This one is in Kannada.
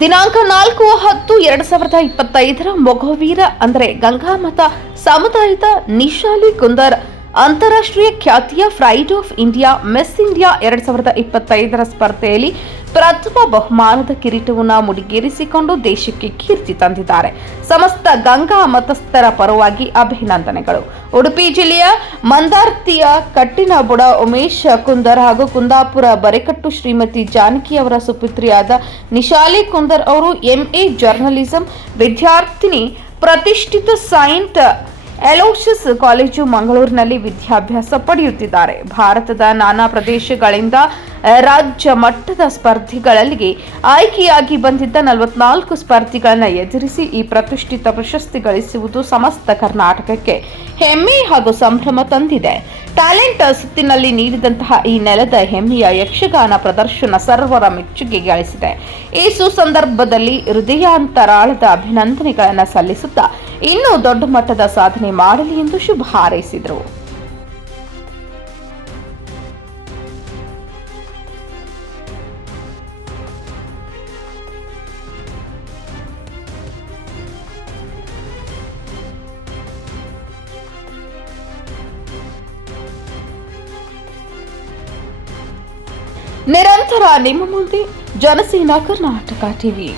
ದಿನಾಂಕ 4/10/2025 ಮೊಘವೀರ ಅಂದರೆ ಗಂಗಾಮತ ಸಮುದಾಯದ ನಿಶಾಲಿ ಕುಂದರ್ ಅಂತಾರಾಷ್ಟ್ರೀಯ ಖ್ಯಾತಿಯ pride of India miss India 2025 ಸ್ಪರ್ಧೆಯಲ್ಲಿ ಪ್ರಥಮ ಬಹುಮಾನದ ಕಿರೀಟವನ್ನು ಮುಡಿಗೇರಿಸಿಕೊಂಡು ದೇಶಕ್ಕೆ ಕೀರ್ತಿ ತಂದಿದ್ದಾರೆ. ಸಮಸ್ತ ಗಂಗಾ ಮತಸ್ಥರ ಪರವಾಗಿ ಅಭಿನಂದನೆಗಳು. ಉಡುಪಿ ಜಿಲ್ಲೆಯ ಮಂದಾರ್ತಿಯ ಕಟ್ಟಿನಬುಡ ಉಮೇಶ್ ಕುಂದರ್ ಹಾಗೂ ಕುಂದಾಪುರ ಬರೆಕಟ್ಟು ಶ್ರೀಮತಿ ಜಾನಕಿ ಅವರ ಸುಪುತ್ರಿಯಾದ ನಿಶಾಲಿ ಕುಂದರ್ ಅವರು ಎಂಎ ಜರ್ನಲಿಸಂ ವಿದ್ಯಾರ್ಥಿನಿ, ಪ್ರತಿಷ್ಠಿತ ಸೈಂಟ್ ಎಲೋಷಿಯಸ್ ಕಾಲೇಜು ಮಂಗಳೂರಿನಲ್ಲಿ ವಿದ್ಯಾಭ್ಯಾಸ ಪಡೆಯುತ್ತಿದ್ದಾರೆ. ಭಾರತದ ನಾನಾ ಪ್ರದೇಶಗಳಿಂದ ರಾಜ್ಯ ಮಟ್ಟದ ಸ್ಪರ್ಧೆಗಳಿಗೆ ಆಯ್ಕೆಯಾಗಿ ಬಂದಿದ್ದ 44 ಸ್ಪರ್ಧಿಗಳನ್ನು ಎದುರಿಸಿ ಈ ಪ್ರತಿಷ್ಠಿತ ಪ್ರಶಸ್ತಿ ಗಳಿಸುವುದು ಸಮಸ್ತ ಕರ್ನಾಟಕಕ್ಕೆ ಹೆಮ್ಮೆ ಹಾಗೂ ಸಂಭ್ರಮ ತಂದಿದೆ. ಟ್ಯಾಲೆಂಟ್ ಸುತ್ತಿನಲ್ಲಿ ನೀಡಿದಂತಹ ಈ ನೆಲದ ಹೆಮ್ಮೆಯ ಯಕ್ಷಗಾನ ಪ್ರದರ್ಶನ ಸರ್ವರ ಮೆಚ್ಚುಗೆ ಗಳಿಸಿದೆ. ಈ ಸುಸಂದರ್ಭದಲ್ಲಿ ಹೃದಯಾಂತರಾಳದ ಅಭಿನಂದನೆಗಳನ್ನು ಸಲ್ಲಿಸುತ್ತಾ ಇನ್ನೂ ದೊಡ್ಡ ಮಟ್ಟದ ಸಾಧನೆ ಮಾಡಲಿ ಎಂದು ಶುಭ ಹಾರೈಸಿದರು. ನಿರಂತರ ನಿಮ್ಮ ಮುಂದೆ ಜನಸೇನಾ ಕರ್ನಾಟಕ ಟಿವಿ.